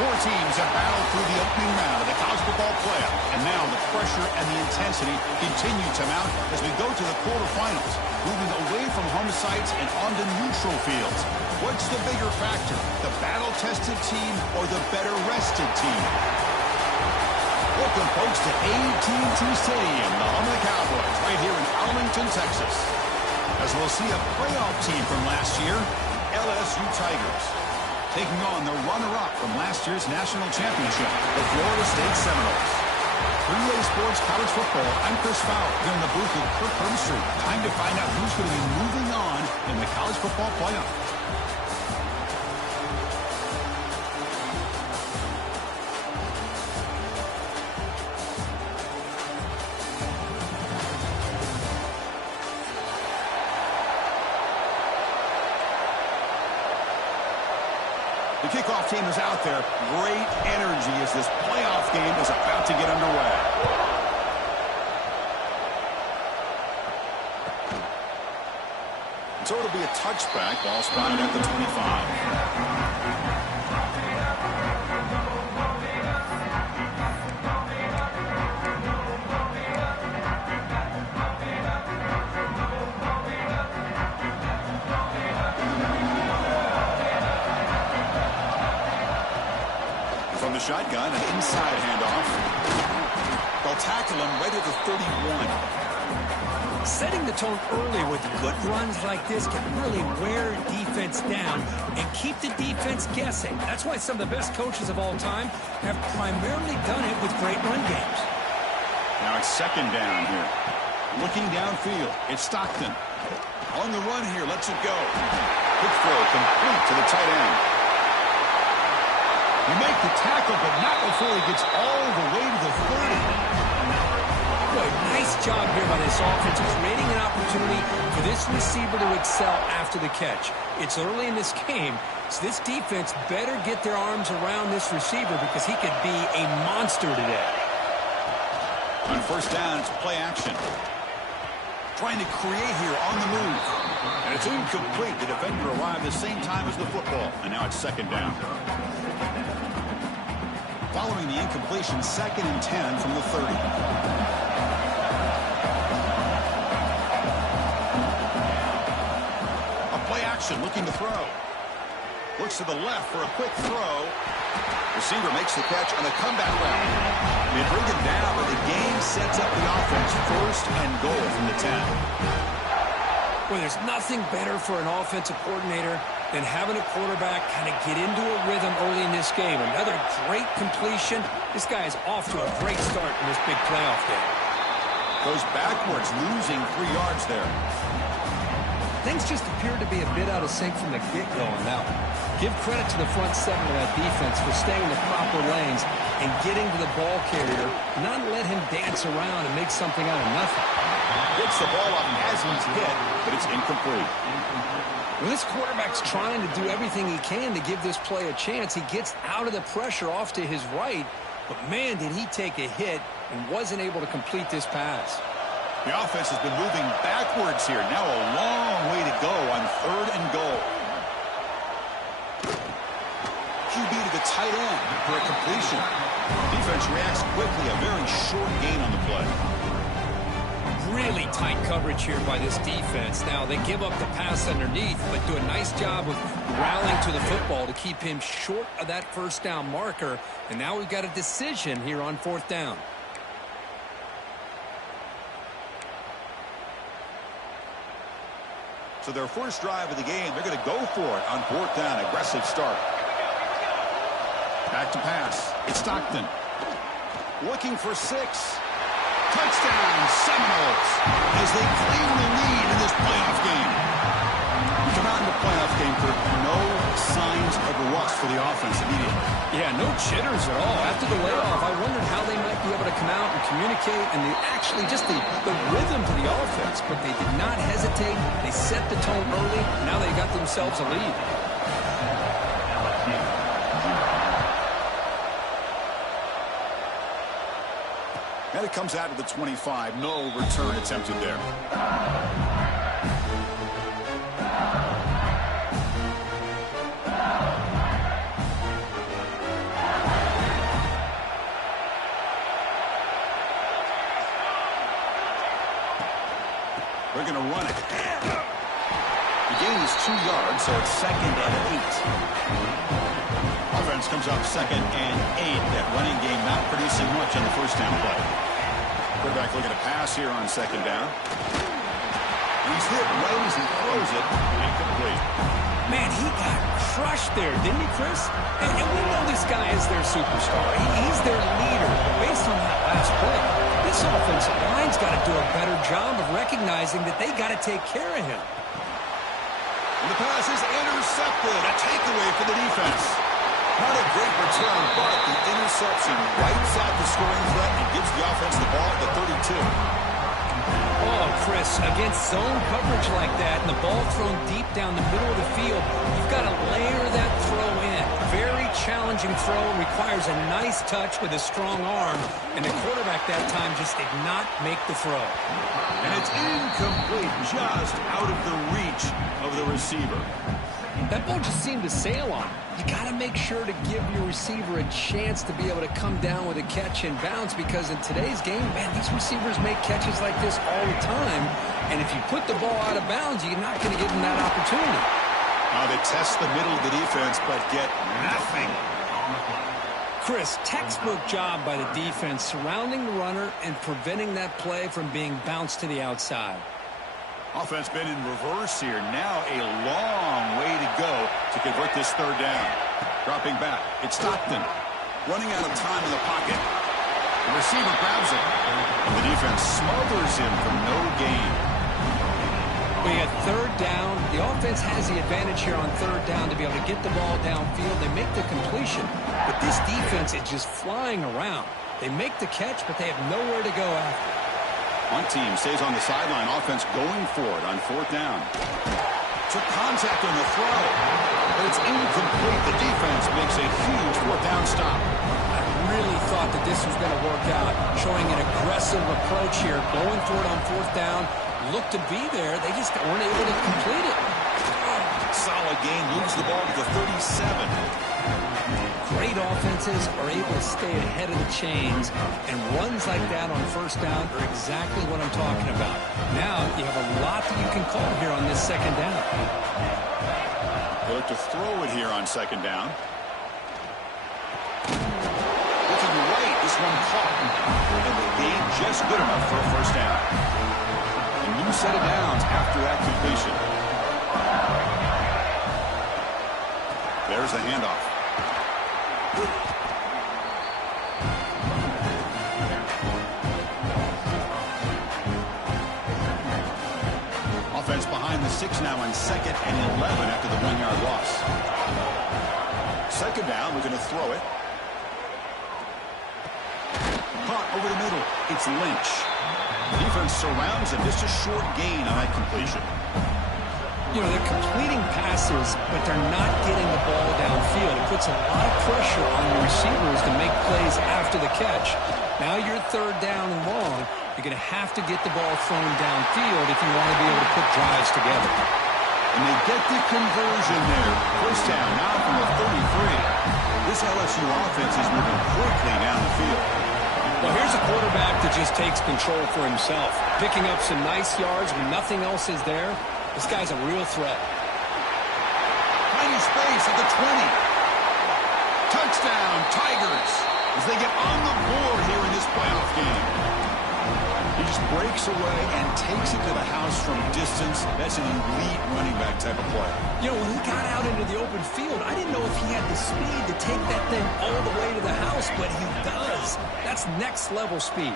Four teams have battled through the opening round of the college football playoff, and now the pressure and the intensity continue to mount as we go to the quarterfinals, moving away from home sites and onto neutral fields. What's the bigger factor, the battle-tested team or the better-rested team? Welcome, folks, to AT&T Stadium, the home of the Cowboys, right here in Arlington, Texas, as we'll see a playoff team from last year, LSU Tigers, taking on the runner-up from last year's national championship, the Florida State Seminoles. 3-Way Sports College Football, I'm Chris Fowler, here in the booth with Kirk Hermstreet. Time to find out who's going to be moving on in the college football playoff. The kickoff team is out there. Great energy as this playoff game is about to get underway. So it'll be a touchback. Ball spotted at the 25. From the shotgun, an inside handoff. They'll tackle him right at the 31. Setting the tone early with good runs like this can really wear defense down and keep the defense guessing. That's why some of the best coaches of all time have primarily done it with great run games. Now it's second down here. Looking downfield, it's Stockton. On the run here, lets it go. Quick throw complete to the tight end. You make the tackle, but not before he gets all the way to the 30. Boy, nice job here by this offense, creating an opportunity for this receiver to excel after the catch. It's early in this game, so this defense better get their arms around this receiver because he could be a monster today. On first down, it's play action. Trying to create here on the move. And it's incomplete. The defender arrived the same time as the football, and now it's second down. Following the incompletion, 2nd and 10 from the 30. A play action looking to throw. Looks to the left for a quick throw. Receiver makes the catch on a comeback route. They bring him down, but the game sets up the offense 1st and goal from the 10. Well, there's nothing better for an offensive coordinator than having a quarterback kind of get into a rhythm early in this game. Another great completion. This guy is off to a great start in this big playoff game. Goes backwards, losing 3 yards there. Things just appear to be a bit out of sync from the get-go on that one. Give credit to the front 7 of that defense for staying in the proper lanes and getting to the ball carrier, not let him dance around and make something out of nothing. Gets the ball up and has him hit, but it's incomplete. Well, this quarterback's trying to do everything he can to give this play a chance. He gets out of the pressure off to his right, but man, did he take a hit and wasn't able to complete this pass. The offense has been moving backwards here. Now a long way to go on 3rd and goal. QB to the tight end for a completion. Defense reacts quickly. A very short gain on the play. Really tight coverage here by this defense. Now, they give up the pass underneath, but do a nice job of rallying to the football to keep him short of that first down marker. And now we've got a decision here on 4th down. So their first drive of the game, they're going to go for it on 4th down. Aggressive start. Back to pass. It's Stockton. Looking for 6. Touchdown, Seminoles, as they claim the lead in this playoff game. We come out in the playoff game for no signs of rust for the offense immediately. Yeah, no jitters at all. After the layoff, I wondered how they might be able to come out and communicate and just the rhythm to the offense. But they did not hesitate. They set the tone early. Now they got themselves a lead. And it comes out of the 25. No return attempted there. gain is 2 yards, so it's 2nd and 8. Offense comes up 2nd and 8. That running game not producing much on the first down play. Quarterback looking to pass here on 2nd down. He's hit right as he throws it. Incomplete. Man, he got crushed there, didn't he, Chris? And we know this guy is their superstar. He's their leader. But based on that last play, this offensive line's got to do a better job of recognizing that they got to take care of him. And the pass is intercepted. A takeaway for the defense. Not a great return, but the interception wipes out the scoring threat and gives the offense the ball at the 32. Oh, Chris, against zone coverage like that and the ball thrown deep down the middle of the field, you've got to layer that throw in. Very challenging throw, requires a nice touch with a strong arm, and the quarterback that time just did not make the throw. And it's incomplete, just out of the reach of the receiver. That ball just seemed to sail on him. You got to make sure to give your receiver a chance to be able to come down with a catch and bounce, because in today's game, man, these receivers make catches like this all the time. And if you put the ball out of bounds, you're not going to give them that opportunity. Now they test the middle of the defense, but get nothing. Chris, textbook job by the defense surrounding the runner and preventing that play from being bounced to the outside. Offense been in reverse here. Now a long way to go to convert this 3rd down. Dropping back. It's Stockton. Running out of time in the pocket. The receiver grabs it. And the defense smothers him for no gain. We got 3rd down. The offense has the advantage here on 3rd down to be able to get the ball downfield. They make the completion. But this defense is just flying around. They make the catch, but they have nowhere to go after. One team stays on the sideline. Offense going for it on 4th down. Took contact on the throw. But it's incomplete. The defense makes a huge 4th down stop. I really thought that this was going to work out. Showing an aggressive approach here. Going for it on 4th down. Looked to be there. They just weren't able to complete it. Solid gain. Moves the ball to the 37. Great offenses are able to stay ahead of the chains, and runs like that on 1st down are exactly what I'm talking about. Now you have a lot that you can call here on this 2nd down. They look to throw it here on 2nd down. Looking right, this one caught. And the gain just good enough for a 1st down. A new set of downs after that completion. There's the handoff. Offense behind the 6 now on 2nd and 11 after the 1-yard loss. 2nd down, we're going to throw it. Caught over the middle. It's Lynch. Defense surrounds him. Just a short gain on that completion. You know, they're completing passes, but they're not getting the ball downfield. It puts a lot of pressure on your receivers to make plays after the catch. Now you're 3rd down and long. You're going to have to get the ball thrown downfield if you want to be able to put drives together. And they get the conversion there. 1st down now from the 33. This LSU offense is moving quickly down the field. Well, here's a quarterback that just takes control for himself. Picking up some nice yards when nothing else is there. This guy's a real threat. Tiny space at the 20. Touchdown, Tigers, as they get on the board here in this playoff game. He just breaks away and takes it to the house from distance. That's an elite running back type of play. You know, when he got out into the open field, I didn't know if he had the speed to take that thing all the way to the house, but he does. That's next level speed.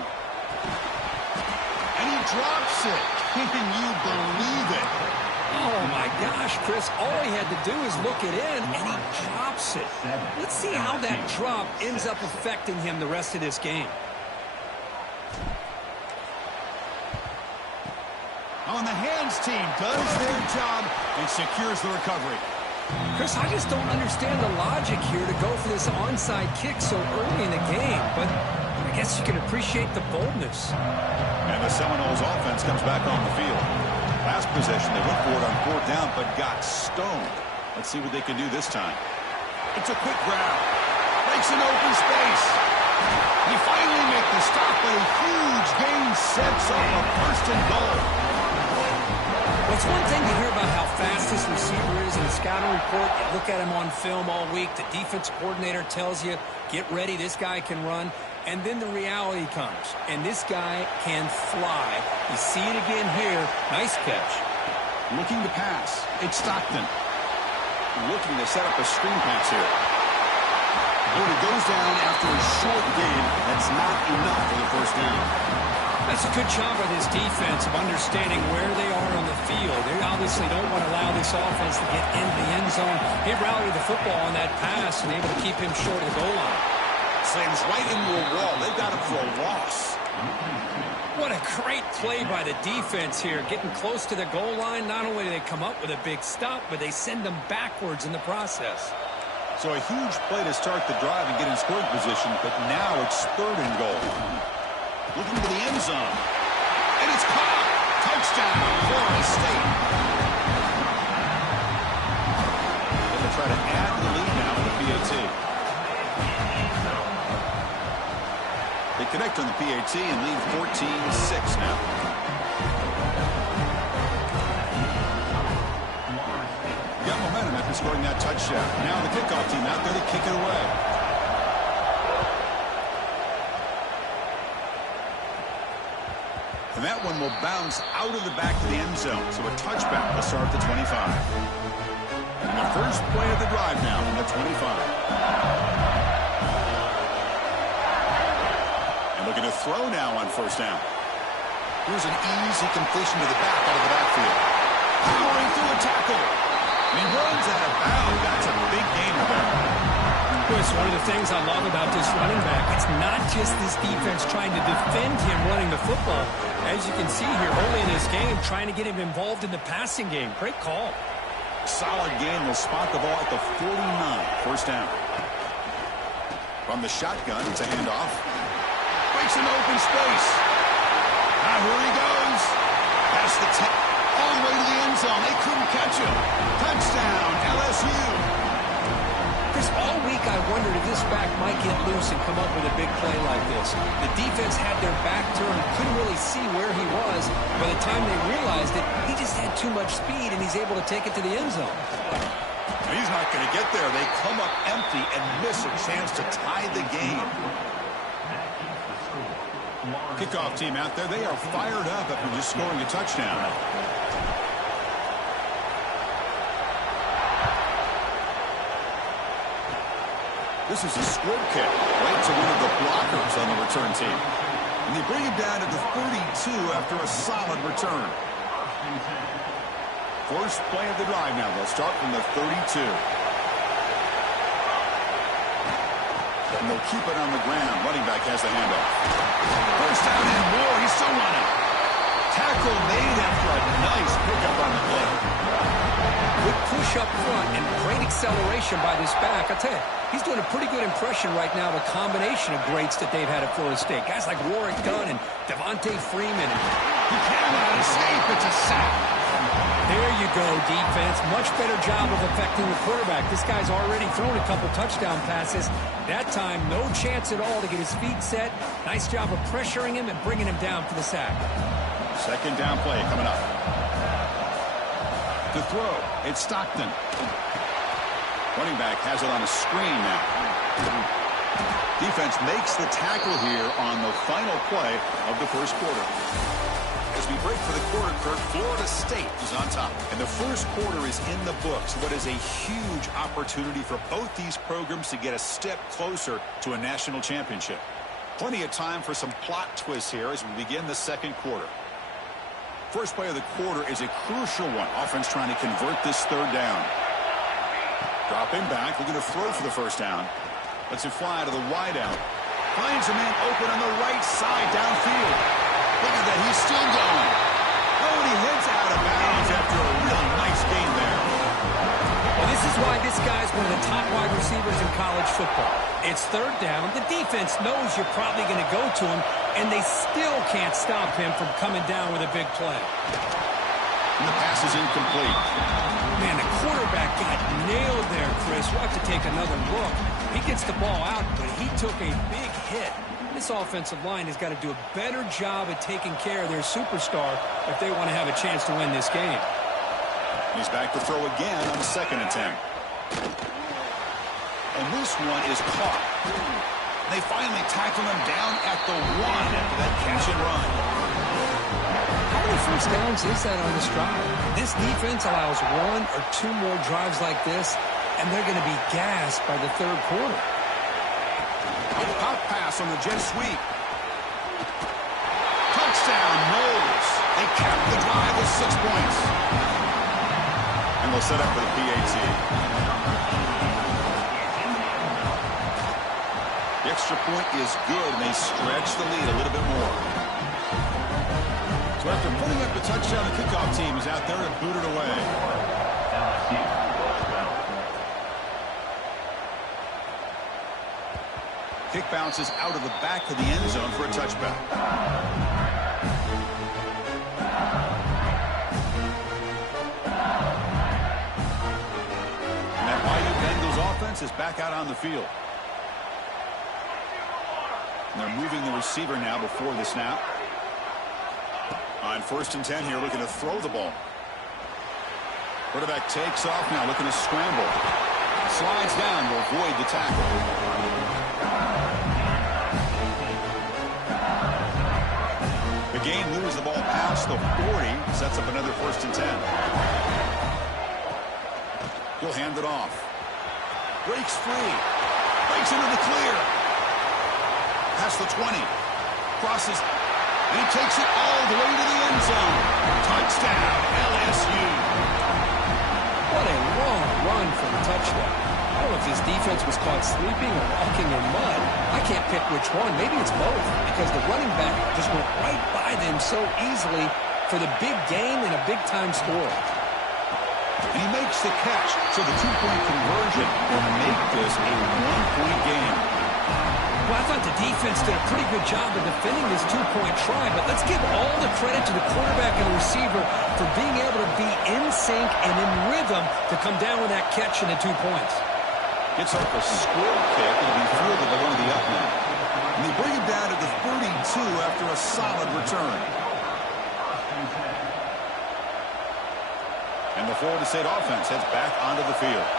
And he drops it. Can you believe it? Oh, my gosh, Chris. All he had to do is look it in, and he drops it. Let's see how that drop ends up affecting him the rest of this game. On the hands team does their job and secures the recovery. Chris, I just don't understand the logic here to go for this onside kick so early in the game, but I guess you can appreciate the boldness. And the Seminoles offense comes back on the field. Last possession, they went for it on 4th down, but got stoned. Let's see what they can do this time. It's a quick grab. Breaks an open space. They finally make the stop, but a huge gain sets up a 1st and goal. Well, It's one thing to hear about how fast this receiver is in a scouting report. You look at him on film all week. The defense coordinator tells you, get ready, this guy can run. And then the reality comes, and this guy can fly. You see it again here. Nice catch. Looking to pass. It's Stockton. Looking to set up a screen pass here. But it goes down after a short gain. That's not enough for the first down. That's a good job by this defense of understanding where they are on the field. They obviously don't want to allow this offense to get into the end zone. They rallied the football on that pass and able to keep him short of the goal line. Slams right into a wall. They've got him for a loss. What a great play by the defense here. Getting close to the goal line, not only do they come up with a big stop, but they send them backwards in the process. So a huge play to start the drive and get in scoring position, but now it's 3rd and goal. Looking to the end zone. And it's caught. Touchdown, Florida State. Going to try to add the lead now with the PAT. They connect on the PAT and lead 14-6 now. Got momentum after scoring that touchdown. Now the kickoff team out there to kick it away. And that one will bounce out of the back of the end zone. So a touchback will start at the 25. And the first play of the drive now from the 25. And looking to throw now on first down. Here's an easy completion to the back out of the backfield. Powering through a tackle. And he runs out of bounds. That's a big gain there. Chris, one of the things I love about this running back, it's not just this defense trying to defend him running the football. As you can see here early in this game, trying to get him involved in the passing game. Great call. Solid gain. Will spot the ball at the 49. First down. From the shotgun, it's a handoff. Breaks an open space. Now here he goes. Past the 10. All the way to the end zone. They couldn't catch him. Touchdown, LSU. Chris, all week I wondered if this back might get loose and come up with a big play like this. The defense had their back turned, couldn't really see where he was. By the time they realized it, he just had too much speed, and he's able to take it to the end zone. He's not going to get there. They come up empty and miss a chance to tie the game. Kickoff team out there, they are fired up after just scoring a touchdown. This is a squib kick right to one of the blockers on the return team. And they bring him down to the 32 after a solid return. First play of the drive now. They'll start from the 32. And they'll keep it on the ground. Running back has the handoff. First down and more. He's still running. Tackle made after a nice pickup on the play. Good push up front and great acceleration by this back. I tell you, he's doing a pretty good impression right now of a combination of greats that they've had at Florida State. Guys like Warwick Dunn and Devontae Freeman. He cannot escape. It's a sack. There you go, defense. Much better job of affecting the quarterback. This guy's already thrown a couple touchdown passes. That time, no chance at all to get his feet set. Nice job of pressuring him and bringing him down for the sack. Second down play coming up. To throw, it's Stockton. Running back has it on a screen now. Defense makes the tackle here on the final play of the first quarter. As we break for the quarter, Kirk, Florida State is on top. And the first quarter is in the books. What is a huge opportunity for both these programs to get a step closer to a national championship. Plenty of time for some plot twists here as we begin the second quarter. First play of the quarter is a crucial one. Offense trying to convert this third down. Dropping back, looking to throw for the first down. Lets it fly to the wideout. Finds a man open on the right side downfield. Look at that, he's still going. Oh, and he heads out of bounds after a really nice game there. Well, this is why this guy's one of the top wide receivers in college football. It's third down. The defense knows you're probably going to go to him, and they still can't stop him from coming down with a big play. And the pass is incomplete. Man, the quarterback got nailed there, Chris. We'll have to take another look. He gets the ball out, but he took a big hit. This offensive line has got to do a better job at taking care of their superstar if they want to have a chance to win this game. He's back to throw again on second and 10. And this one is caught. They finally tackle him down at the 1 after that catch and run. How many first downs is that on this drive? This defense allows 1 or 2 more drives like this, and they're going to be gassed by the third quarter. A pop pass on the jet sweep. Touchdown, Knowles. They cap the drive with 6 points. And they'll set up for the PAT. The extra point is good, and they stretch the lead a little bit more. So after putting up the touchdown, the kickoff team is out there to boot it away. Kick bounces out of the back of the end zone for a touchback. And that Bayou Bengals offense is back out on the field. And they're moving the receiver now before the snap. On 1st and 10 here, looking to throw the ball. Quarterback takes off now, looking to scramble. Slides down to avoid the tackle. The gain moves the ball past the 40, sets up another 1st and 10. He'll hand it off. Breaks free. Breaks into the clear. Past the 20. Crosses. And he takes it all the way to the end zone. Touchdown, LSU. What a long run for the touchdown. I don't know if this defense was caught sleeping or walking in mud. I can't pick which one. Maybe it's both, because the running back just went right by them so easily for the big gain and a big-time score. And he makes the catch, so the 2-point conversion will make this a 1-point game. Well, I thought the defense did a pretty good job of defending this 2-point try, but let's give all the credit to the quarterback and the receiver for being able to be in sync and in rhythm to come down with that catch and the 2 points. Gets off a squib kick and will be fielded along the up line. And they bring him down to the 32 after a solid return. And the Florida State offense heads back onto the field.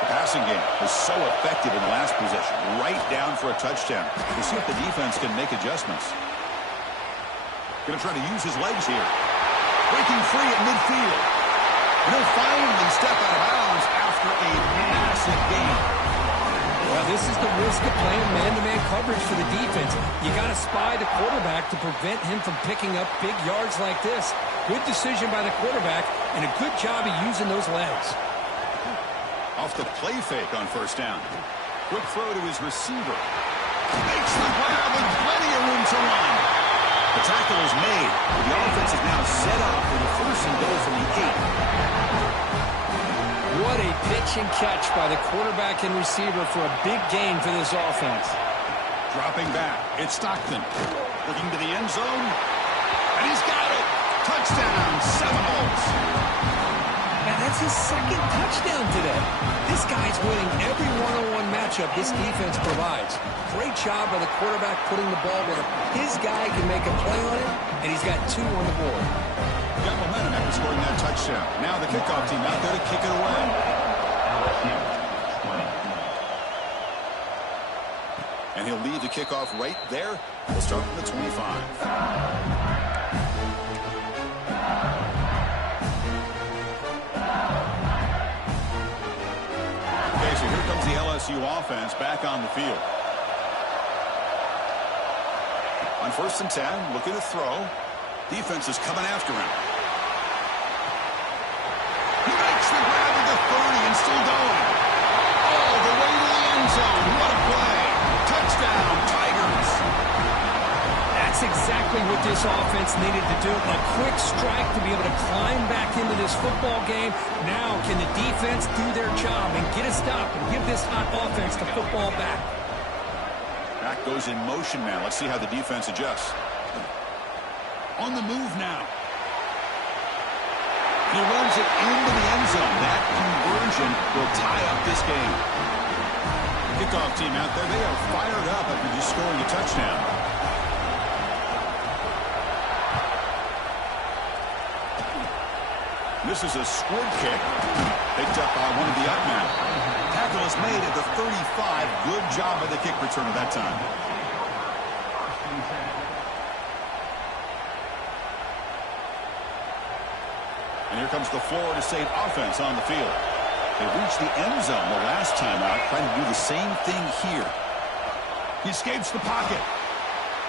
The passing game was so effective in the last possession, right down for a touchdown. We'll see if the defense can make adjustments. Going to try to use his legs here. Breaking free at midfield. And he'll finally step out of bounds after a massive gain. Well, this is the risk of playing man-to-man coverage for the defense. You got to spy the quarterback to prevent him from picking up big yards like this. Good decision by the quarterback, and a good job of using those legs. Off the play fake on 1st down. Quick throw to his receiver. Makes the grab with plenty of room to run. The tackle is made. The offense is now set up for the 1st and goal from the 8. What a pitch and catch by the quarterback and receiver for a big gain for this offense. Dropping back. It's Stockton. Looking to the end zone. And he's got it. Touchdown, Seminoles. And that's his 2nd touchdown today. This guy's winning every one-on-one matchup this defense provides. Great job by the quarterback putting the ball where his guy can make a play on it, and he's got 2 on the board. Got momentum after scoring that touchdown. Now the kickoff team out there to kick it away. And he'll leave the kickoff right there. We'll start from the 25. So here comes the LSU offense back on the field. On 1st and 10, looking to throw. Defense is coming after him. He makes the grab at the 30 and still going. All the way to the end zone. What a play. Touchdown, Tigers. That's exactly what this offense needed to do. A quick strike to be able to climb back into this football game. Now can the defense do their job and get a stop and give this hot offense the football back? Back goes in motion now. Let's see how the defense adjusts. On the move now. He runs it into the end zone. That conversion will tie up this game. Kickoff team out there, they are fired up after just scoring a touchdown. This is a squib kick. Picked up by one of the up men. Tackle is made at the 35. Good job by the kick returner that time. And here comes the Florida State offense on the field. They reached the end zone the last time out, trying to do the same thing here. He escapes the pocket.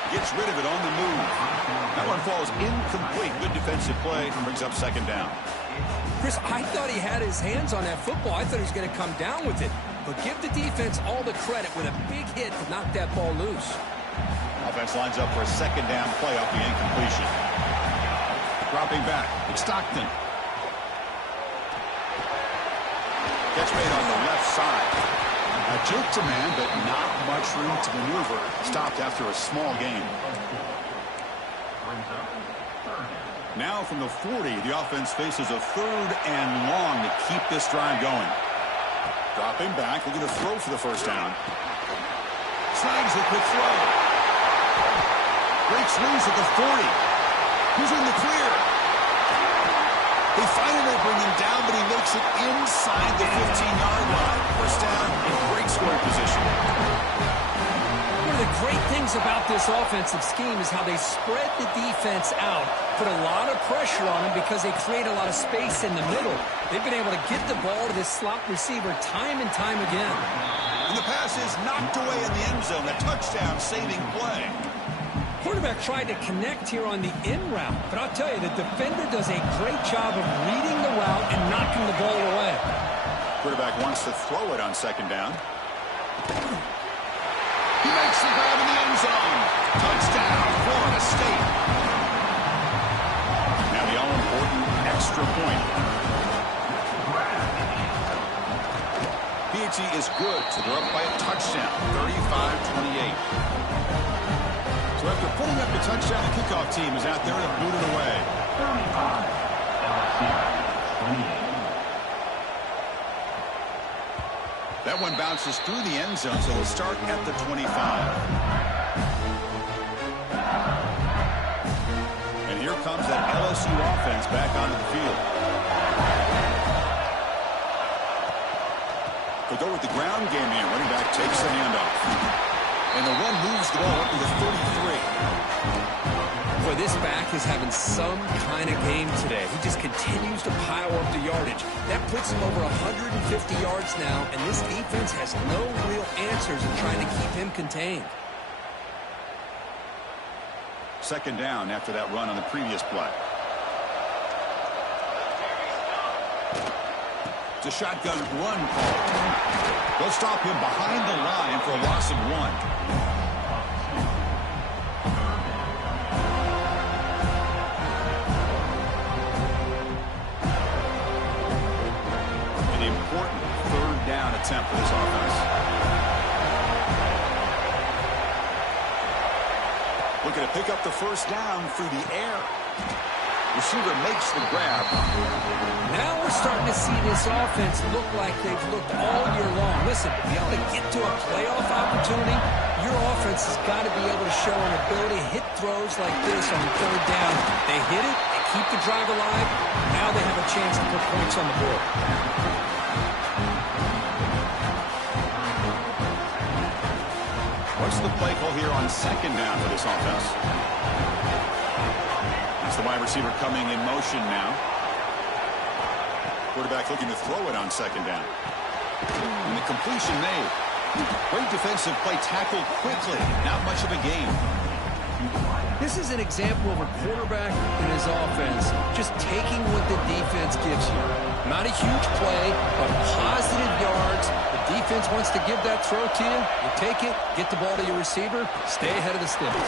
Gets rid of it on the move. That one falls incomplete. Good defensive play. Brings up second down. Chris, I thought he had his hands on that football. I thought he was going to come down with it. But give the defense all the credit with a big hit to knock that ball loose. Offense lines up for a second down play off the incompletion. Dropping back. It's Stockton. Catch made on the left side. A juke to man, but not much room to maneuver. Stopped after a small gain. Now from the 40, the offense faces a third and long to keep this drive going. Dropping back, looking to throw for the first down. Snags a quick throw. Breaks loose at the 40. Who's in the clear? They finally bring him down, but he makes it inside the 15-yard line. First down in great scoring position. One of the great things about this offensive scheme is how they spread the defense out, put a lot of pressure on them because they create a lot of space in the middle. They've been able to get the ball to this slot receiver time and time again. And the pass is knocked away in the end zone. A touchdown-saving play. Quarterback tried to connect here on the in route, but I'll tell you, the defender does a great job of reading the route and knocking the ball away. Quarterback wants to throw it on second down. He makes the grab in the end zone. Touchdown, Florida State. Now the all-important extra point. PAT is good, so they're up by a touchdown, 35-28. So after putting up the touchdown, the kickoff team is out there to boot it away. 35, LSU, 28. That one bounces through the end zone, so we'll start at the 25. And here comes that LSU offense back onto the field. They'll go with the ground game here. Running back takes the handoff. And the run moves the ball up to the 33. Boy, this back is having some kind of game today. He just continues to pile up the yardage. That puts him over 150 yards now, and this defense has no real answers in trying to keep him contained. Second down after that run on the previous play. It's a shotgun run call. They'll stop him behind the line for a loss of 1. An important third down attempt for this offense. Looking to pick up the first down through the air. Receiver makes the grab. Now we're starting to see this offense look like they've looked all year long. Listen, to be able to get to a playoff opportunity, your offense has got to be able to show an ability to hit throws like this on third down. They hit it, they keep the drive alive. Now they have a chance to put points on the board. What's the play call here on second down for this offense? It's the wide receiver coming in motion now. Quarterback looking to throw it on second down. And the completion made. Great defensive play, tackled quickly. Not much of a gain. This is an example of a quarterback and his offense just taking what the defense gives you. Not a huge play, but positive yards. The defense wants to give that throw to you. You take it, get the ball to your receiver, stay ahead of the sticks.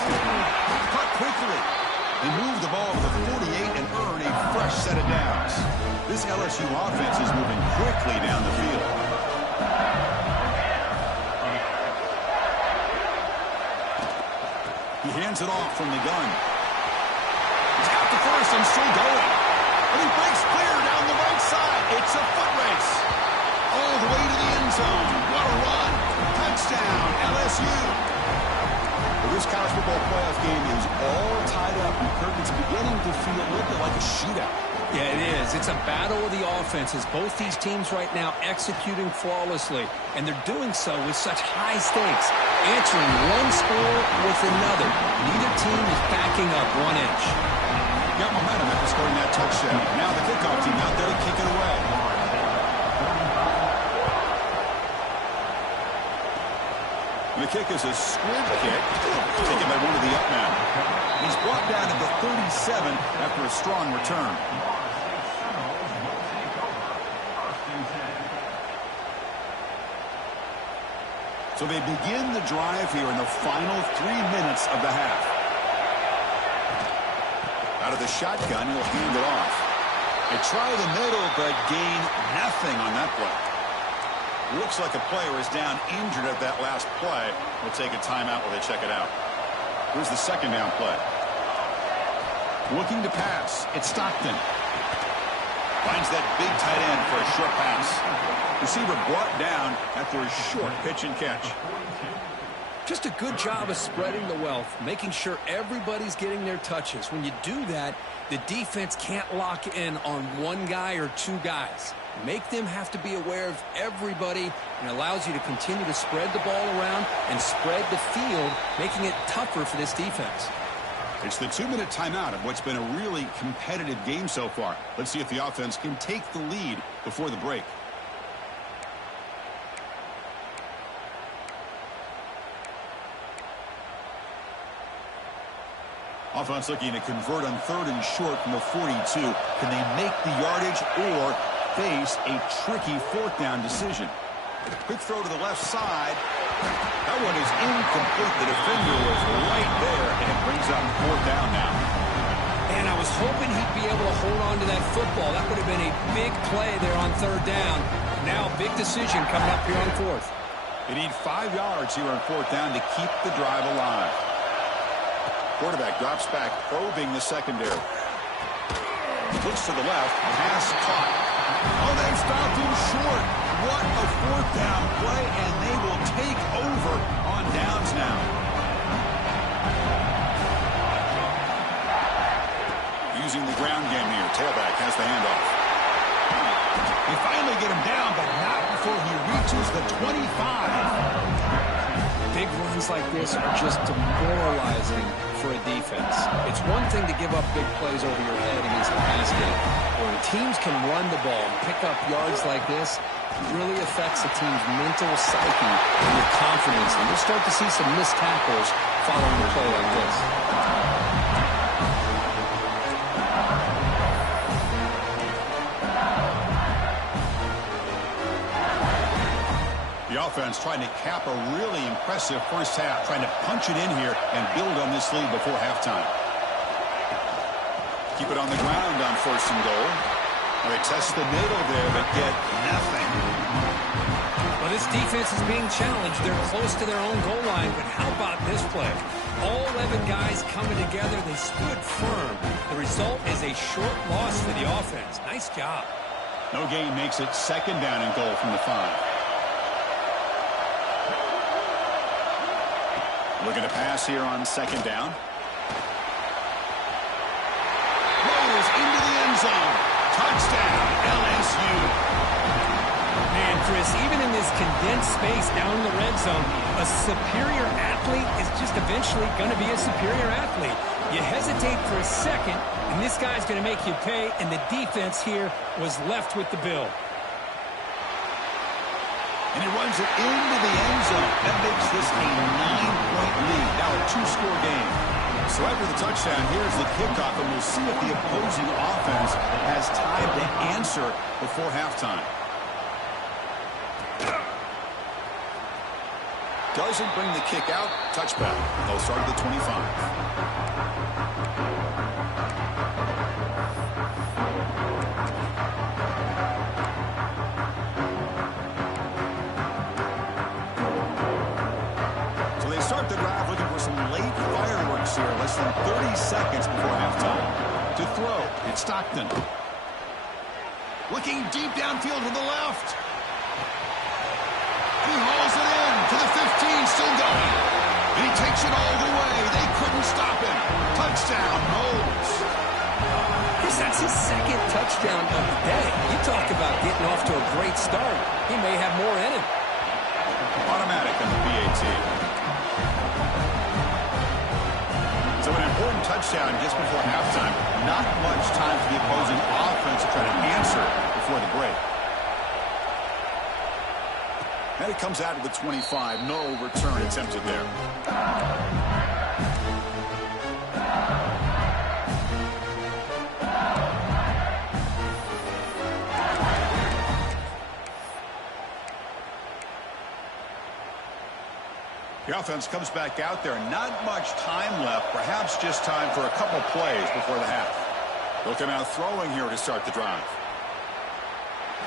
Cut quickly. They move the ball to the 48 and earn a fresh set of downs. This LSU offense is moving quickly down the field. He hands it off from the gun. He's got the first and still going. And he breaks clear down the right side. It's a foot race. All the way to the end zone. What a run. Touchdown, LSU. Well, this college football playoff game is all tied up. And Kirk, it's beginning to feel a little bit like a shootout. Yeah, it is. It's a battle of the offenses. Both these teams right now executing flawlessly, and they're doing so with such high stakes, answering one score with another. Neither team is backing up 1 inch. Got momentum after scoring that touchdown. Now the kickoff team out there to kick it away. The kick is a squib kick, taken by one of the up men. He's brought down to the 37 after a strong return. So they begin the drive here in the final 3 minutes of the half. Out of the shotgun, he'll hand it off. They try the middle, but gain nothing on that play. Looks like a player is down injured at that last play. We'll take a timeout while they check it out. Here's the second down play. Looking to pass. It's Stockton. Finds that big tight end for a short pass. Receiver brought down after a short pitch and catch. Just a good job of spreading the wealth, making sure everybody's getting their touches. When you do that, the defense can't lock in on one guy or two guys. Make them have to be aware of everybody, and allows you to continue to spread the ball around and spread the field, making it tougher for this defense. It's the 2-minute timeout of what's been a really competitive game so far. Let's see if the offense can take the lead before the break. Offense looking to convert on 3rd and short from the 42. Can they make the yardage or face a tricky 4th down decision? Quick throw to the left side. That one is incomplete. The defender was right there, and it brings up 4th down now. And I was hoping he'd be able to hold on to that football. That would have been a big play there on 3rd down. Now a big decision coming up here on 4th. They need 5 yards here on 4th down to keep the drive alive. Quarterback drops back, probing the secondary. Looks to the left, pass caught. Oh, they stopped him short. What a 4th down play, and they will take over on downs now. Using the ground game here. Tailback has the handoff. They finally get him down, but not before he reaches the 25. Big runs like this are just demoralizing for a defense. It's one thing to give up big plays over your head against the pass game. When teams can run the ball and pick up yards like this, it really affects the team's mental psyche and their confidence. And you'll start to see some missed tackles following a play like this. The offense trying to cap a really impressive first half, trying to punch it in here and build on this lead before halftime. Keep it on the ground on 1st and goal. Well, they test the middle there, but get nothing. Well, this defense is being challenged. They're close to their own goal line, but how about this play? All 11 guys coming together. They stood firm. The result is a short loss for the offense. Nice job. No gain makes it 2nd down and goal from the 5. Looking to pass here on 2nd down. Rolls into the end zone. Touchdown, LSU. Man, Chris, even in this condensed space down in the red zone, a superior athlete is just eventually going to be a superior athlete. You hesitate for a second, and this guy's going to make you pay, and the defense here was left with the bill. And he runs it into the end zone. That makes this a 9-point lead. Now a 2-score game. So after the touchdown, here's the kickoff, and we'll see if the opposing offense has time to answer before halftime. Doesn't bring the kick out. Touchback. They'll start at the 25. Start the drive looking for some late fireworks here. Less than 30 seconds before halftime. To throw, it's Stockton. Looking deep downfield to the left. And he hauls it in to the 15, still going. And he takes it all the way. They couldn't stop him. Touchdown, Knowles. Chris, that's his second touchdown of the day. You talk about getting off to a great start. He may have more in him. Automatic on the PAT. So an important touchdown just before halftime. Not much time for the opposing offense to try to answer before the break. And it comes out to the 25. No return attempted there. The offense comes back out there. Not much time left. Perhaps just time for a couple plays before the half. Looking out throwing here to start the drive.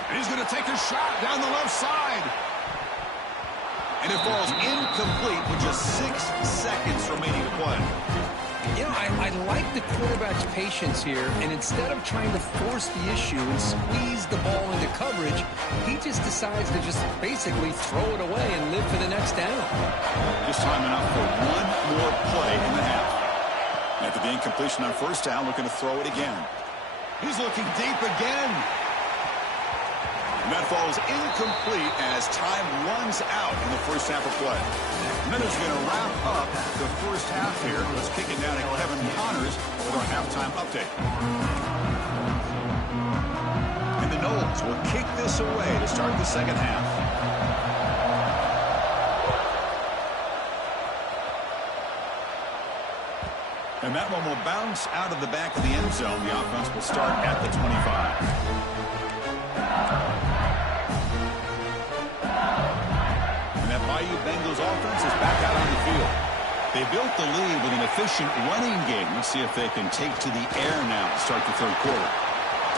And he's going to take a shot down the left side. And it falls incomplete with just 6 seconds remaining to play. You know, I like the quarterback's patience here, and instead of trying to force the issue and squeeze the ball into coverage, he just decides to just basically throw it away and live for the next down. Just time enough for one more play in the half. After the incompletion on first down, looking to throw it again. He's looking deep again. And that falls incomplete as time runs out in the first half of play. And then he's going to wrap up the first half here. Let's kick it down to Kevin Connors with our halftime update. And the Noles will kick this away to start the second half. And that one will bounce out of the back of the end zone. The offense will start at the 25. Bayou Bengals offense is back out on the field. They built the lead with an efficient running game. Let's see if they can take to the air now to start the third quarter.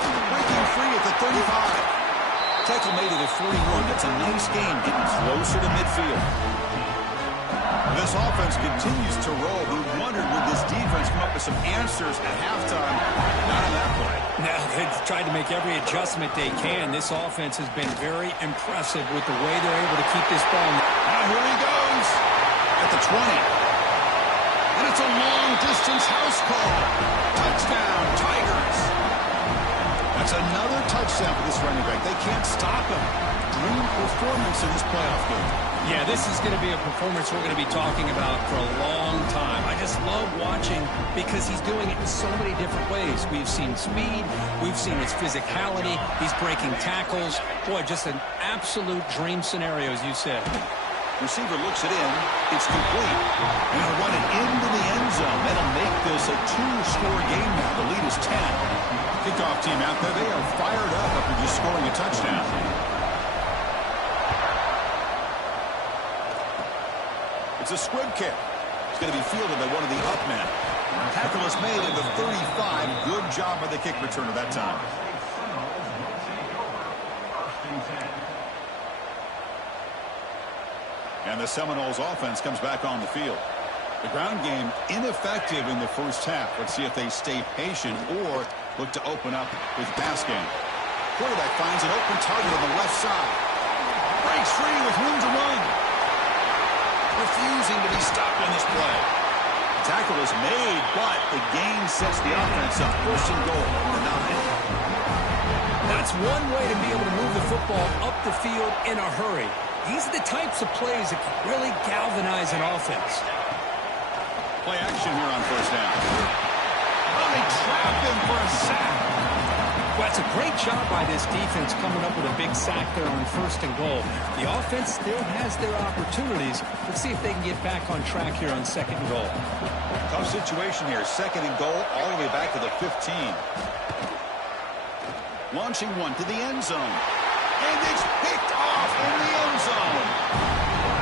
Breaking free at the 35. Tackle made it at 41. That's a nice game getting closer to midfield. This offense continues to roll. We wondered, would this defense come up with some answers at halftime? Not on that play. Now, they've tried to make every adjustment they can. This offense has been very impressive with the way they're able to keep this ball. Now here he goes at the 20. And it's a long-distance house call. Touchdown, Tigers. That's another touchdown for this running back. They can't stop him. Dream performance in this playoff game. Yeah, this is going to be a performance we're going to be talking about for a long time. I just love watching because he's doing it in so many different ways. We've seen speed. We've seen his physicality. He's breaking tackles. Boy, just an absolute dream scenario, as you said. Receiver looks it in. It's complete. And he'll run it into the end zone. That'll make this a 2-score game now. The lead is 10. Kickoff team out there. They are fired up after just scoring a touchdown. It's a squib kick. It's going to be fielded by one of the up men. Tackle is made at the 35. Good job by the kick returner that time. And the Seminoles offense comes back on the field. The ground game ineffective in the first half. Let's see if they stay patient or look to open up with pass game. Quarterback finds an open target on the left side. Breaks free with room to run. Refusing to be stopped on this play. Tackle is made, but the gain sets the offense up. First and goal from the 9. That's one way to be able to move the football up the field in a hurry. These are the types of plays that can really galvanize an offense. Play action here on first down. Oh, they trap him for a sack. Well, it's a great job by this defense coming up with a big sack there on first and goal. The offense still has their opportunities. Let's see if they can get back on track here on second and goal. Tough situation here. Second and goal all the way back to the 15. Launching one to the end zone. And it's picked off in the end zone.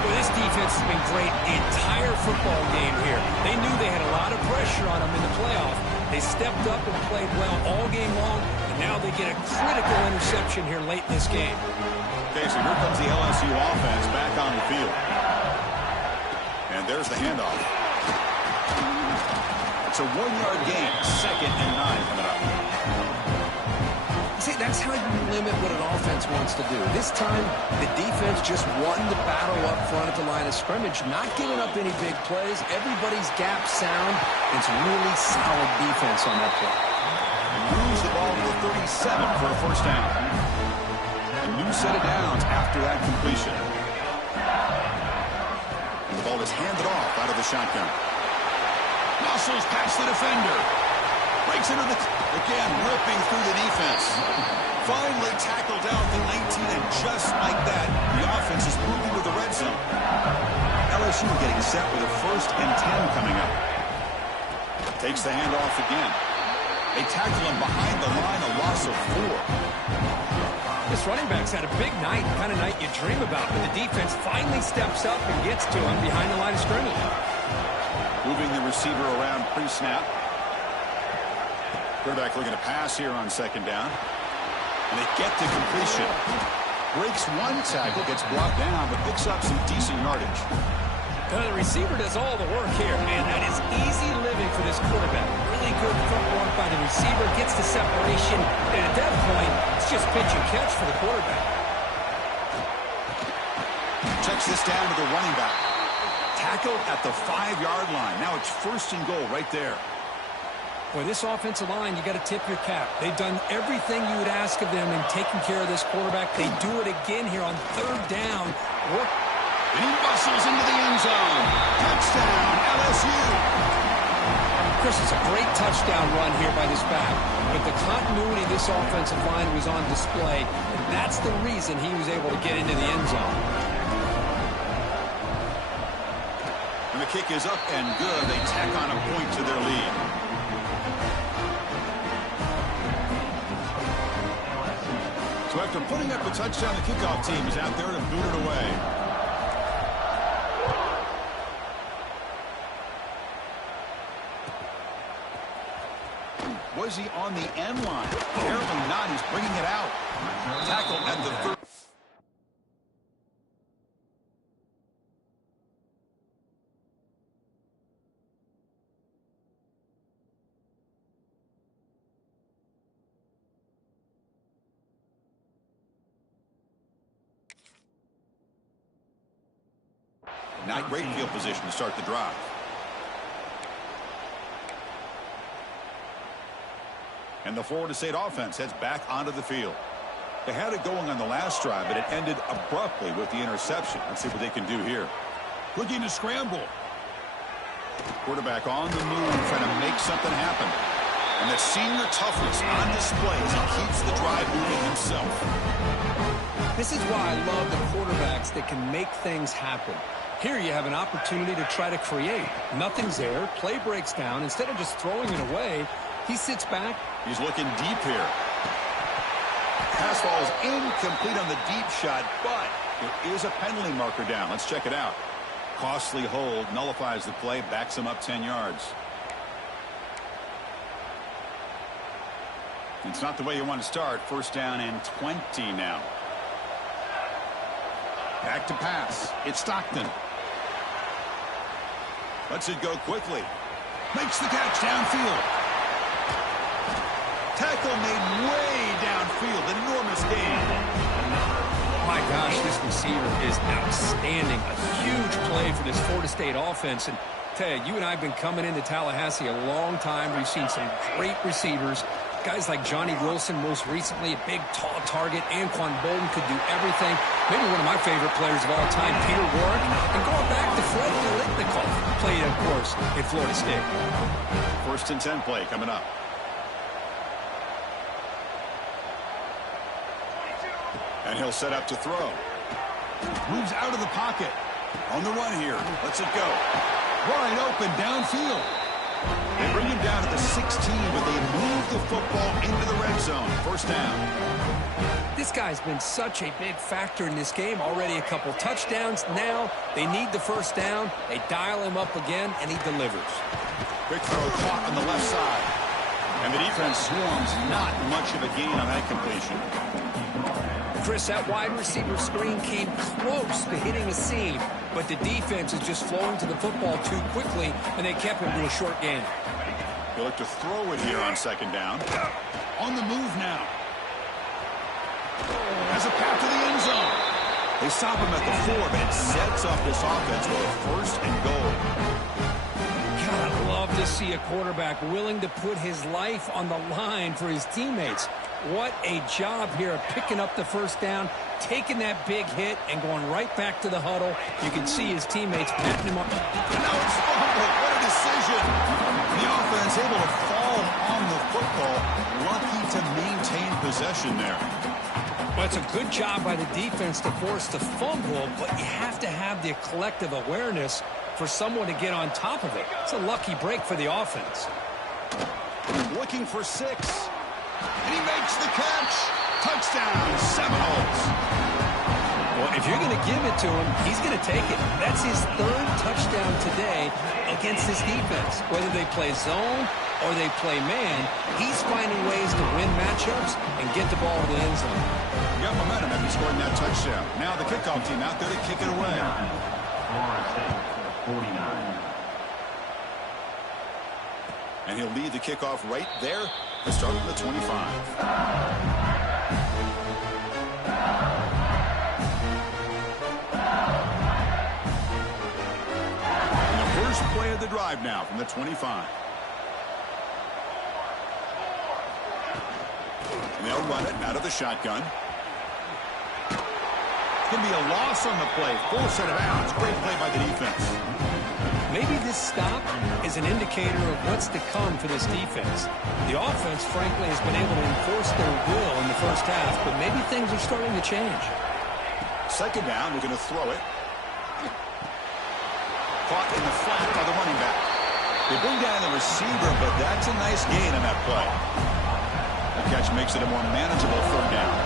Well, this defense has been great the entire football game here. They knew they had a lot of pressure on them in the playoff. They stepped up and played well all game long, and now they get a critical interception here late in this game. Okay, so here comes the LSU offense back on the field. And there's the handoff. It's a 1-yard gain, 2nd and 9 coming up. See, that's how you limit what an offense wants to do. This time, the defense just won the battle up front at the line of scrimmage, not giving up any big plays. Everybody's gap sound. It's really solid defense on that play. Moves 7 for a first down. A new set of downs after that completion. And the ball is handed off out of the shotgun. Muscles past the defender. Breaks into the... Again, ripping through the defense. Finally tackled down to 19, and just like that, the offense is moving to the red zone. LSU getting set with a 1st and 10 coming up. Takes the handoff again. They tackle him behind the line, a loss of 4. This running back's had a big night, the kind of night you dream about, but the defense finally steps up and gets to him behind the line of scrimmage. Moving the receiver around pre-snap. Quarterback looking to pass here on 2nd down. And they get to completion. Breaks one tackle, gets brought down, but picks up some decent yardage. The receiver does all the work here, man. That is easy living for this quarterback. Really good footwork by the receiver, gets the separation, and at that point, it's just pitch and catch for the quarterback. Checks this down to the running back. Tackled at the 5-yard line. Now it's 1st and goal right there. Boy, this offensive line, you got to tip your cap. They've done everything you would ask of them in taking care of this quarterback. They do it again here on 3rd down. And he bustles into the end zone. Touchdown, LSU. Chris, it's a great touchdown run here by this back. But the continuity of this offensive line was on display. And that's the reason he was able to get into the end zone. And the kick is up and good. They tack on a point to their lead. So after putting up a touchdown, the kickoff team is out there to boot it away. Was he on the end line? Apparently not. He's bringing it out. Tackle at the 3rd. Not great field position to start the drive. And the Florida State offense heads back onto the field. They had it going on the last drive, but it ended abruptly with the interception. Let's see what they can do here. Looking to scramble. Quarterback on the move, trying to make something happen. And that senior toughness on display as he keeps the drive moving himself. This is why I love the quarterbacks that can make things happen. Here you have an opportunity to try to create. Nothing's there. Play breaks down. Instead of just throwing it away, he sits back. He's looking deep here. Pass ball is incomplete on the deep shot, but there is a penalty marker down. Let's check it out. Costly hold, nullifies the play, backs him up 10 yards. It's not the way you want to start. 1st down and 20 now. Back to pass. It's Stockton. Lets it go quickly. Makes the catch downfield. Tackle made way downfield. An enormous gain. My gosh, this receiver is outstanding. A huge play for this Florida State offense. And Ted, you and I have been coming into Tallahassee a long time. We've seen some great receivers. Guys like Johnny Wilson, most recently, a big, tall target. Anquan Bolden could do everything. Maybe one of my favorite players of all time, Peter Warrick. And going back to Fred Biletnikoff, played, of course, at Florida State. 1st and 10 play coming up. And he'll set up to throw. Moves out of the pocket. On the run here. Lets it go. Wide open downfield. They bring him down to the 16, but they move the football into the red zone. 1st down. This guy's been such a big factor in this game. Already a couple touchdowns. Now they need the 1st down. They dial him up again, and he delivers. Quick throw caught on the left side. And the defense swarms. Not much of a gain on that completion. Chris, that wide receiver screen came close to hitting a seam, but the defense is just flowing to the football too quickly, and they kept him to a short gain. He'll look to throw it here on 2nd down. On the move now. Has a path to the end zone. They stop him at the 4, but it sets up this offense with a 1st and goal. God, I'd love to see a quarterback willing to put his life on the line for his teammates. What a job here of picking up the first down, taking that big hit, and going right back to the huddle. You can see his teammates patting him on. No, it's fumble. What a decision. The offense able to fall on the football. Lucky to maintain possession there. Well, it's a good job by the defense to force the fumble, but you have to have the collective awareness for someone to get on top of it. It's a lucky break for the offense. Looking for 6. And he makes the catch. Touchdown, Seminoles. Well, if you're going to give it to him, he's going to take it. That's his 3rd touchdown today against this defense. Whether they play zone or they play man, he's finding ways to win matchups and get the ball to the end zone. You got momentum after scoring that touchdown. Now the kickoff team out there to kick it away. 49. And he'll lead the kickoff right there to start at the 25. And the first play of the drive now from the 25. And they'll run it out of the shotgun. It's going to be a loss on the play. Full set of bounds. Great play by the defense. Maybe this stop is an indicator of what's to come for this defense. The offense, frankly, has been able to enforce their will in the first half, but maybe things are starting to change. Second down, we're going to throw it. Caught in the flat by the running back. They bring down the receiver, but that's a nice gain on that play. The catch makes it a more manageable 3rd down.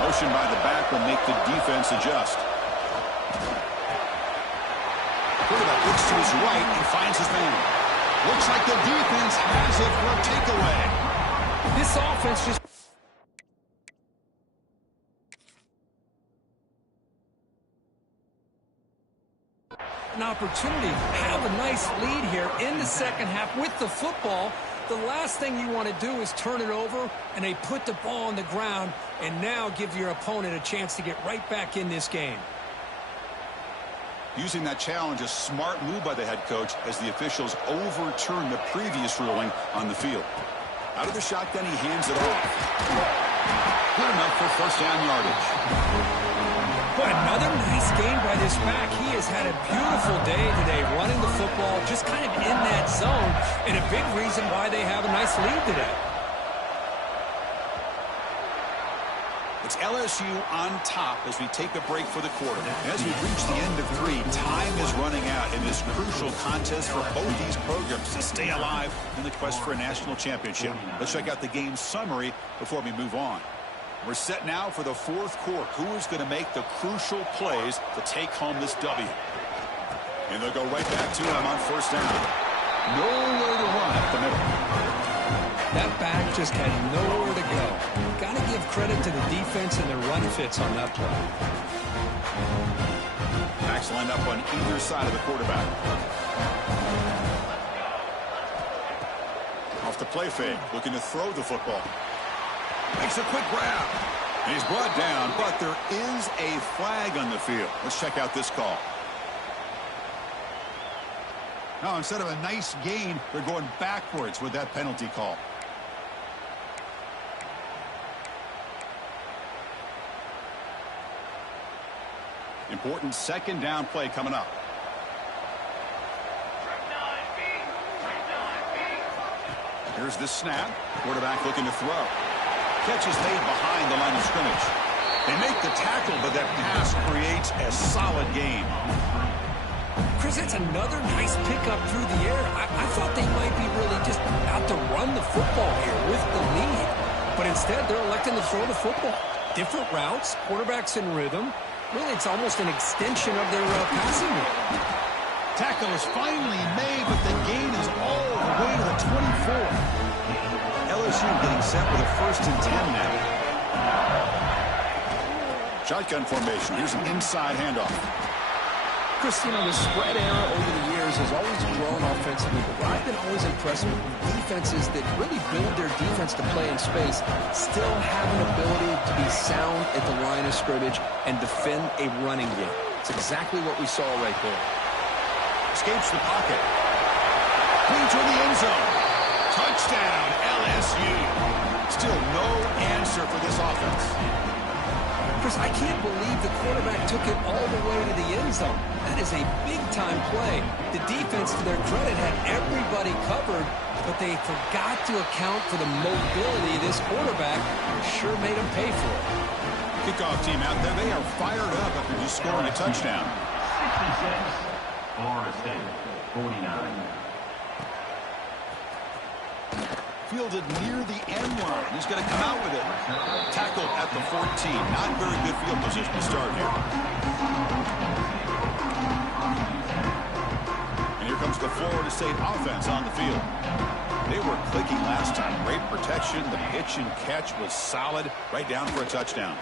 Motion by the back will make the defense adjust. Quarterback looks to his right and finds his man. Looks like the defense has it for a takeaway. This offense just... an opportunity to have a nice lead here in the second half with the football. The last thing you want to do is turn it over, and they put the ball on the ground and now give your opponent a chance to get right back in this game. Using that challenge, a smart move by the head coach as the officials overturn the previous ruling on the field. Out of the shotgun, he hands it off. Good enough for first down yardage. Boy, another nice game by this back. He has had a beautiful day today running the football, just kind of in that zone, and a big reason why they have a nice lead today. It's LSU on top as we take a break for the quarter. As we reach the end of 3, time is running out in this crucial contest for both these programs to stay alive in the quest for a national championship. Let's check out the game summary before we move on. We're set now for the 4th quarter. Who is going to make the crucial plays to take home this W? And they'll go right back to him on first down. Nowhere to run at the middle. That back just had nowhere to go. Got to give credit to the defense and their run fits on that play. Backs lined up on either side of the quarterback. Off the play fake, looking to throw the football. Makes a quick grab. And he's brought down, but there is a flag on the field. Let's check out this call. Now, instead of a nice gain, they're going backwards with that penalty call. Important second down play coming up. Here's the snap. Quarterback looking to throw. Catch is made behind the line of scrimmage. They make the tackle, but that pass creates a solid gain. Chris, it's another nice pickup through the air. I thought they might be really just out to run the football here with the lead. But instead, they're electing to throw the football. Different routes, quarterbacks in rhythm. Really, it's almost an extension of their passing game. Tackle is finally made, but the gain is all the way to the 24. LSU getting set with a 1st and 10 now. Shotgun formation. Here's an inside handoff. Chris, you know, the spread era over the years has always grown offensively, but I've been always impressed with defenses that really build their defense to play in space, still have an ability to be sound at the line of scrimmage and defend a running game. It's exactly what we saw right there. Escapes the pocket. Clean to the end zone. Touchdown, LSU. Still no answer for this offense. Chris, I can't believe the quarterback took it all the way to the end zone. That is a big-time play. The defense, to their credit, had everybody covered, but they forgot to account for the mobility of this quarterback. Sure made him pay for it. Kickoff team out there, they are fired up after just scoring a touchdown. 66, Florida State, 49. Fielded near the end line. He's going to come out with it. Tackled at the 14. Not very good field position to start here. And here comes the Florida State offense on the field. They were clicking last time. Great protection. The pitch and catch was solid. Right down for a touchdown.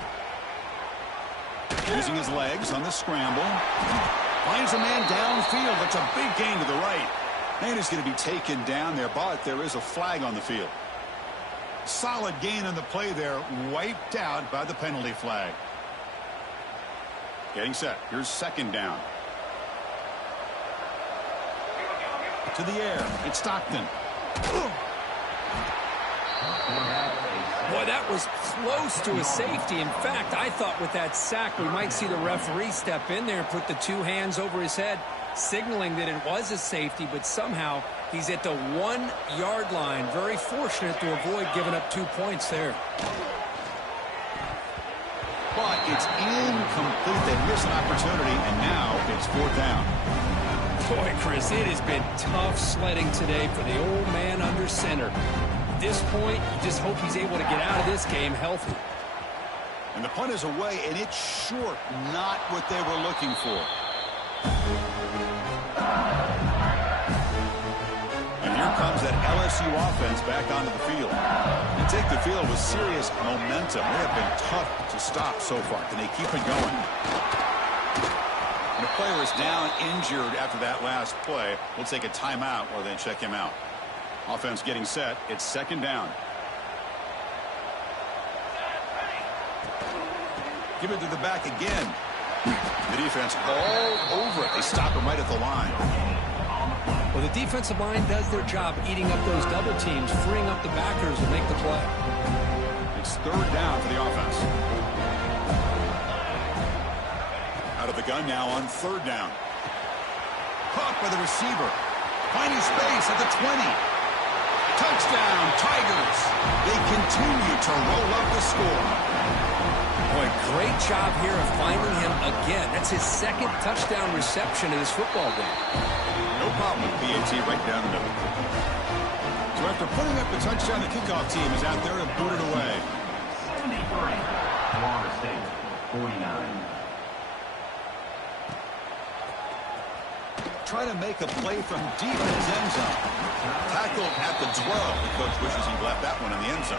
Using his legs on the scramble. Finds a man downfield. That's a big gain to the right. And he's going to be taken down there, but there is a flag on the field. Solid gain on the play there, wiped out by the penalty flag. Getting set. Here's second down. To the air. It's Stockton. Boy, that was close to a safety. In fact, I thought with that sack we might see the referee step in there and put the two hands over his head, signaling that it was a safety, but somehow he's at the 1-yard line. Very fortunate to avoid giving up 2 points there. But it's incomplete. They miss an opportunity, and now it's fourth down. Boy, Chris, it has been tough sledding today for the old man under center. At this point, you just hope he's able to get out of this game healthy. And the punt is away, and it's short. Not what they were looking for. And here comes that LSU offense back onto the field. They take the field with serious momentum. They have been tough to stop so far. Can they keep it going? And the player is down injured after that last play. We'll take a timeout while they check him out. Offense getting set. It's second down. Give it to the back again. The defense all over it. They stop him right at the line. Well, the defensive line does their job eating up those double teams, freeing up the backers to make the play. It's third down for the offense. Out of the gun now on third down. Caught by the receiver. Finding space at the 20. Touchdown, Tigers. They continue to roll up the score. Boy, great job here of finding him again. That's his second touchdown reception of this football game. No problem with PAT right down the middle. So after putting up the touchdown, the kickoff team is out there to boot it away. 73, Florida State, 49. Trying to make a play from deep in his end zone. Tackled at the 12. The coach wishes he left that one in the end zone.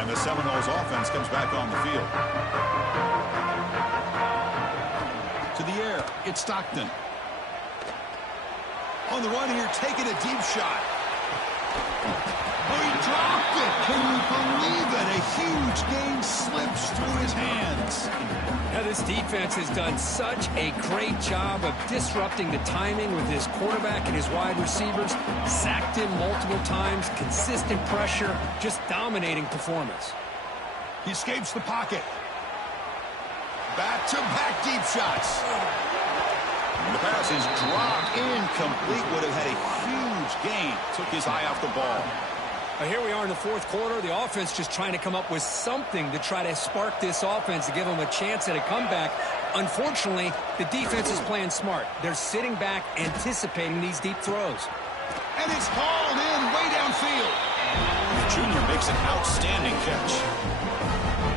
And the Seminoles offense comes back on the field. To the air, it's Stockton. On the run here, taking a deep shot. Oh, he dropped it. Can you believe it? A huge gain slips through his hands. Now, this defense has done such a great job of disrupting the timing with his quarterback and his wide receivers. Sacked him multiple times, consistent pressure, just dominating performance. He escapes the pocket. Back-to-back deep shots. And the pass is dropped incomplete. Would have had a huge gain. Took his eye off the ball. Here we are in the fourth quarter. The offense just trying to come up with something to try to spark this offense to give them a chance at a comeback. Unfortunately, the defense is playing smart. They're sitting back, anticipating these deep throws. And it's hauled in way downfield. The junior makes an outstanding catch.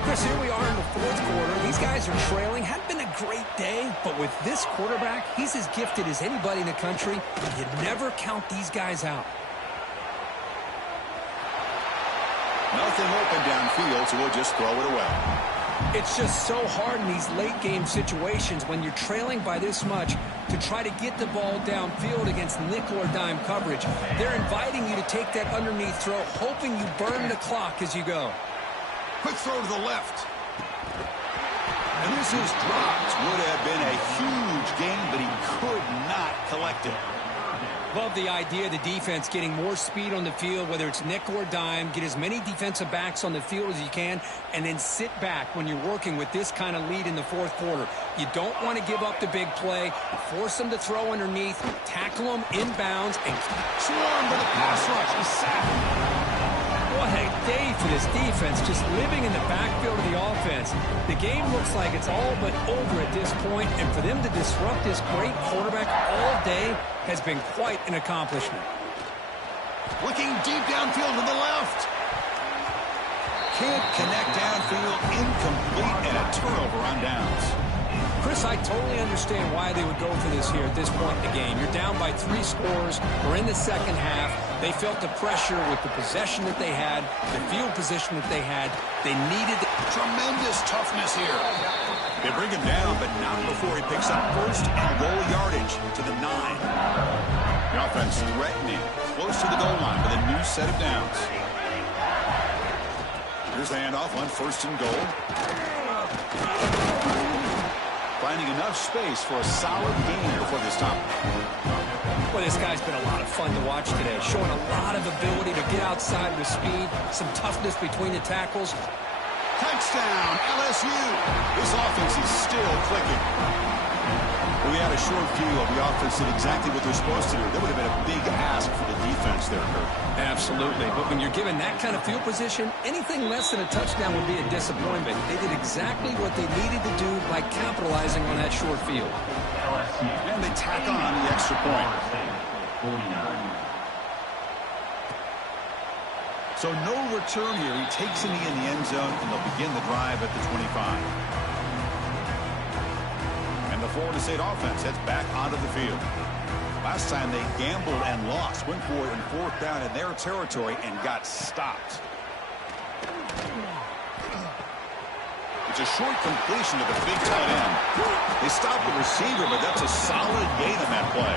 Chris, here we are in the fourth quarter. These guys are trailing. Hadn't been a great day, but with this quarterback, he's as gifted as anybody in the country. You never count these guys out. Nothing open downfield, so we'll just throw it away. It's just so hard in these late-game situations when you're trailing by this much to try to get the ball downfield against nickel or dime coverage. They're inviting you to take that underneath throw, hoping you burn the clock as you go. Quick throw to the left. And this is dropped. Would have been a huge gain, but he could not collect it. Love the idea of the defense getting more speed on the field, whether it's nickel or dime, get as many defensive backs on the field as you can, and then sit back when you're working with this kind of lead in the fourth quarter. You don't want to give up the big play, force them to throw underneath, tackle them inbounds, and swarm for the pass rush. He's sacked. What a day for this defense, just living in the backfield of the offense. The game looks like it's all but over at this point, and for them to disrupt this great quarterback all day has been quite an accomplishment. Looking deep downfield to the left. Can't connect downfield, incomplete, and a turnover on downs. Chris, I totally understand why they would go for this here at this point in the game. You're down by 3 scores. We're in the second half. They felt the pressure with the possession that they had, the field position that they had. They needed tremendous toughness here. They bring him down, but not before he picks up first and goal yardage to the 9. The offense threatening, close to the goal line with a new set of downs. Here's the handoff on first and goal. Finding enough space for a solid gain before this top. Well, this guy's been a lot of fun to watch today, showing a lot of ability to get outside with speed, some toughness between the tackles. Touchdown, LSU. This offense is still clicking. We had a short view of the offense did exactly what they're supposed to do. That would have been a big ask for the defense there, Kurt. Absolutely. But when you're given that kind of field position, anything less than a touchdown would be a disappointment. They did exactly what they needed to do by capitalizing on that short field. And they tack on the extra point. So no return here. He takes a knee in the end zone, and they'll begin the drive at the 25. The Florida State offense heads back onto the field. Last time they gambled and lost, went for it in 4th down in their territory and got stopped. It's a short completion to the big tight end. They stopped the receiver, but that's a solid gain on that play.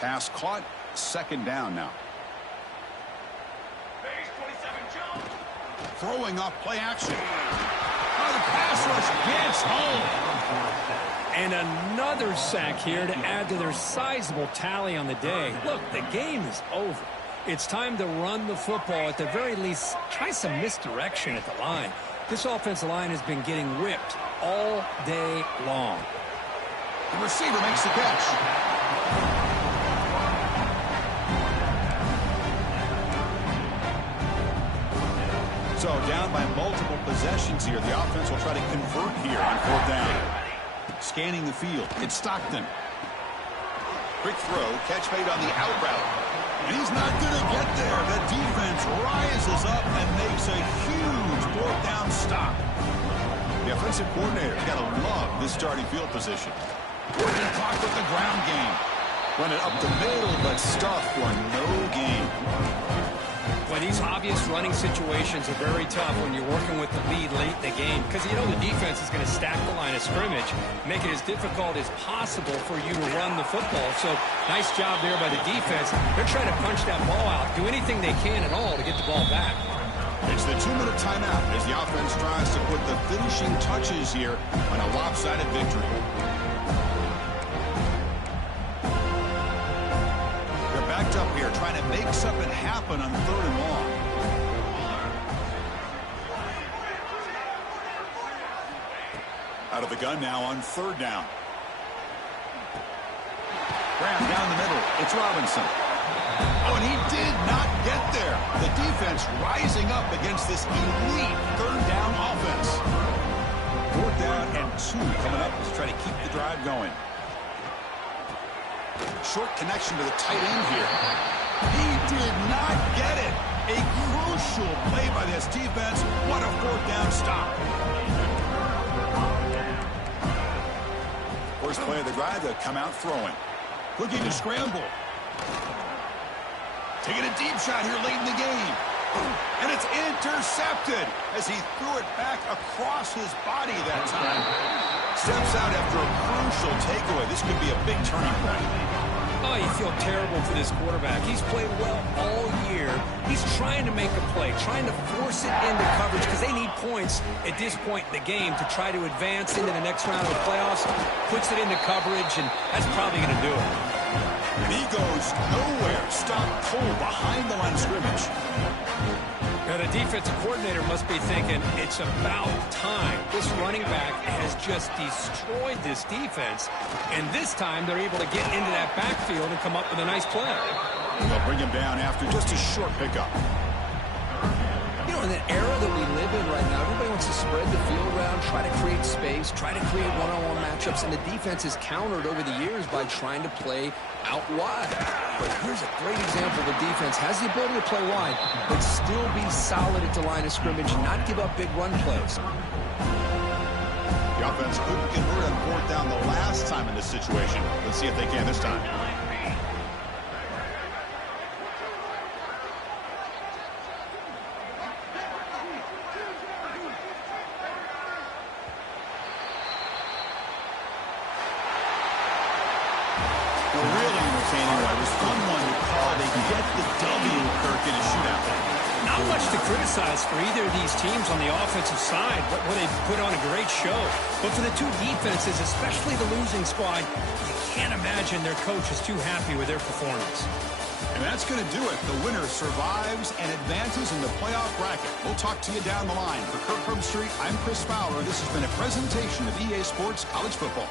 Pass caught, 2nd down now. Throwing off play action. Oh, the pass rush gets home. And another sack here to add to their sizable tally on the day. Look, the game is over. It's time to run the football. At the very least, try some misdirection at the line. This offensive line has been getting ripped all day long. The receiver makes the catch. So down by multiple possessions here. The offense will try to convert here on 4th down. Scanning the field. It's Stockton. Quick throw. Catch made on the out route. And he's not going to get there. The defense rises up and makes a huge 4th down stop. The offensive coordinator's got to love this starting field position. Working clock with the ground game. Run it up the middle, but stuffed for no gain. Well, these obvious running situations are very tough when you're working with the lead late in the game because, you know, the defense is going to stack the line of scrimmage, make it as difficult as possible for you to run the football. So, nice job there by the defense. They're trying to punch that ball out, do anything they can at all to get the ball back. It's the 2-minute timeout as the offense tries to put the finishing touches here on a lopsided victory. Backed up here, trying to make something happen on 3rd and long. Out of the gun now on 3rd down. Graham down the middle. It's Robinson. Oh, and he did not get there. The defense rising up against this elite 3rd down offense. 4th down and 2 coming up to try to keep the drive going. Short connection to the tight end here. He did not get it. A crucial play by this defense. What a 4th down stop. First play of the drive, they'll come out throwing. Looking to scramble. Taking a deep shot here late in the game. And it's intercepted as he threw it back across his body that time. Steps out after a crucial takeaway. This could be a big turning point. Oh, you feel terrible for this quarterback. He's played well all year. He's trying to make a play, trying to force it into coverage because they need points at this point in the game to try to advance into the next round of the playoffs. Puts it into coverage, and that's probably going to do it. And he goes nowhere. Stop cold behind the line of scrimmage. Now, the defensive coordinator must be thinking, it's about time. This running back has just destroyed this defense, and this time they're able to get into that backfield and come up with a nice play. They'll bring him down after just a short pickup. You know, in the era that we live in right now, everybody wants to spread the field around, try to create space, try to create one-on-one matchups, and the defense is countered over the years by trying to play out wide. But here's a great example of a defense has the ability to play wide, but still be solid at the line of scrimmage, not give up big run plays. The offense couldn't convert on fourth down the last time in this situation. Let's see if they can this time. Really entertaining one. It was fun one to call. They get the W, Kirk, in a shootout. Not much to criticize for either of these teams on the offensive side, but where they put on a great show. But for the two defenses, especially the losing squad, you can't imagine their coach is too happy with their performance. And that's going to do it. The winner survives and advances in the playoff bracket. We'll talk to you down the line. For Kirk Herbstreit, I'm Chris Fowler. This has been a presentation of EA Sports College Football.